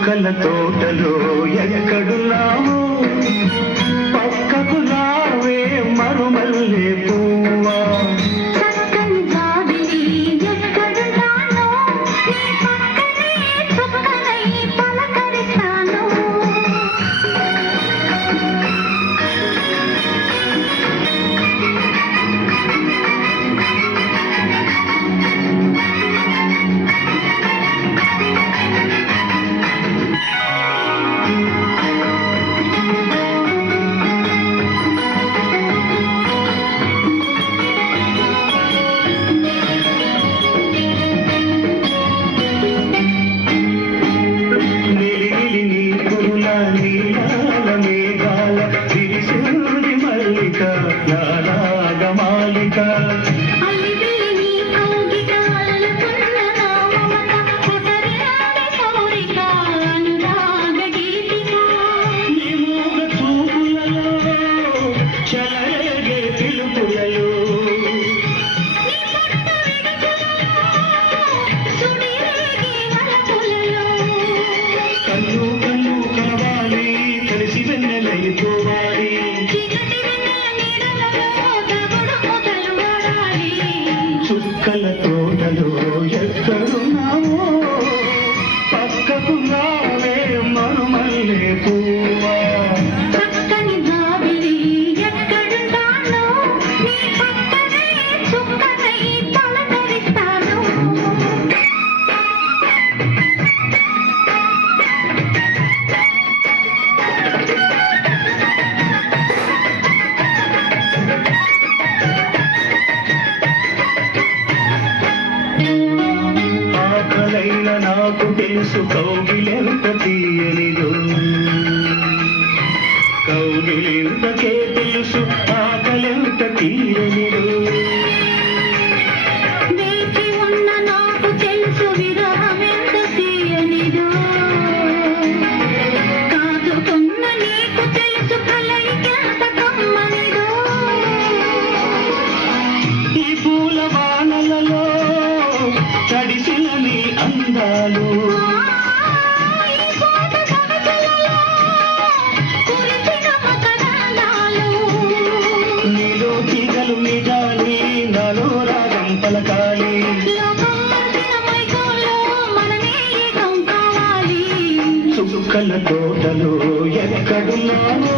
చుక్కల తోటలో ఎక్కడున్నావు పక్కకు రావే మరుమల్లె పువ్వా చక్కని గాలిని ఎక్కడున్నానో నీ పక్కనే చుక్కలై పలకరిస్తాను చుక్కల తోటలో ఎక్కడున్నావో పక్కకు రావే మరుమల్లె పువ్వా చక్కని గాలిని ఎక్కడున్నానో నీ పక్కనే చుక్కలై పలకరిస్తాను ఆకలైన నాకు తెలుసు కౌగిలెంత తీయనిదో కౌగిలింతకే తెలుసు ఆకలెంత తీయనిదో వేచి ఉన్న నాకు తెలుసు విరహమెంత తీయనిదో కాదుకున్న నీకు తెలుసు కలయికెంత కమ్మనిదో ఈ పూల వానలలో తడిసిన నీ అందాలు ఈ కోట సగటులలో కురిసిన మకరందాలు నీలో తీగలు నిజాలి నాలో రాగం పలకాలి లోకం మరిచిన మైకంలో మనమే ఏకం కావాలి చుక్కల తోటలో ఎక్కడున్నావో